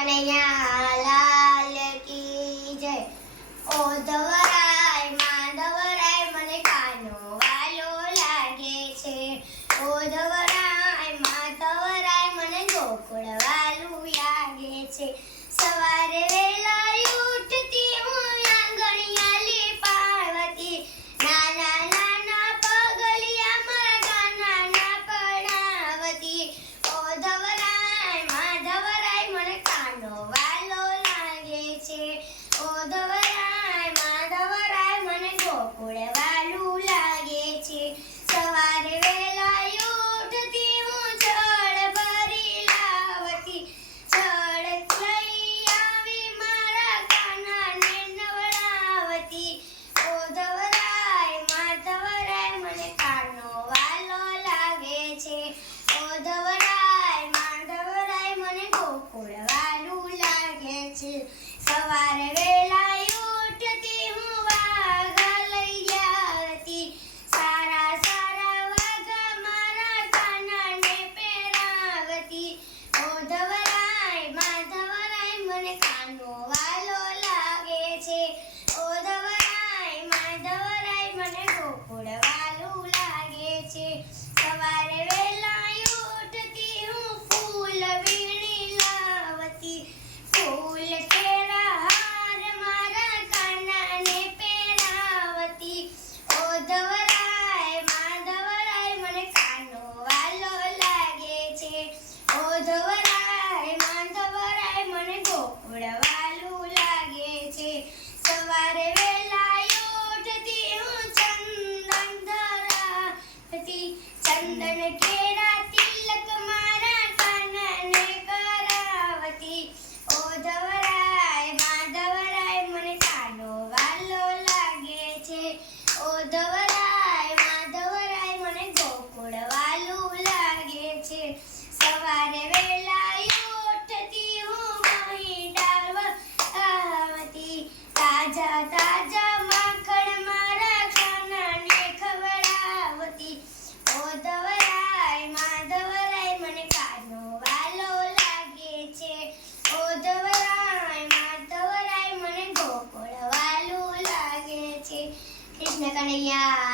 કનૈયા લાલ કી જય। ઓ ધવરાય માધવરાય મને કાનો વાલો લાગે છે। ઓ ધવરાય માધવરાય મને ગોકુળ વાલું લાગે છે। સવારે વેલા ઉઠતી હું આંગણિયાલી પાર્વતી, નાના નાના પગલિયા મારા ગાના પડાવતી। ઓ ધવરાય માધવરાય મને કાનો વાલો લાગે છે। ઓ ધવરાય માધવરાય મને ગોકુળ વાલું લાગે છે। સવારે વેલા ઉઠતી હું જળ ભરી લાવતી, જળ લઈ આવી મારા કાનાને નવડાવતી। ઓ ધવરાય માધવરાય મને કાનો વાલો લાગે છે। ઓ ધવરાય માધવરાય મને ગોકુળ વાલું લાગે છે। સવારે વેલા ઉઠતી હું વાઘા લઈ આવતી, સારા સારા વાઘા મારા કાનાને પહેરાવતી। ઓ ધવરાય માધવરાય મને કાનો વાલો લાગે છે। ઓ ધવરાય માધવરાય મને ગોકુળ વાલું લાગે છે। સવારે વેલા ઉઠતી હું ફૂલ વીણી લાવતી, ફૂલ કેળા હાર મારા કાનાને પહેરાવતી। ઓ ધવરાય માધવરાય મને કાનો વાલો લાગે છે। ઓ ધવરાય માધવરાય મને ગોકુળ વાલું લાગે છે। સવારે વેલા ઉઠતી હું ચંદન ધરાવતી, ચંદન કેળા તિલક મારા કાનાને કરાવતી। ઓ ધવરાય માધવરાય મને કાનો વાલો લાગે છે। ઓ ધવરાય માધવરાય મને ગોકુળ વાલું લાગે છે। સવારે વેલા ઉઠતી હું મહી ડાળવતી, તાજા તાજા માખણ મારા કાનાને ખવડાવતી। ઓ ધવરાય માધવરાય મને કાનો વાલો લાગે છે। ઓ ધવરાય માધવરાય મને ગોકુળ વાલું લાગે છે। કૃષ્ણ કનૈયા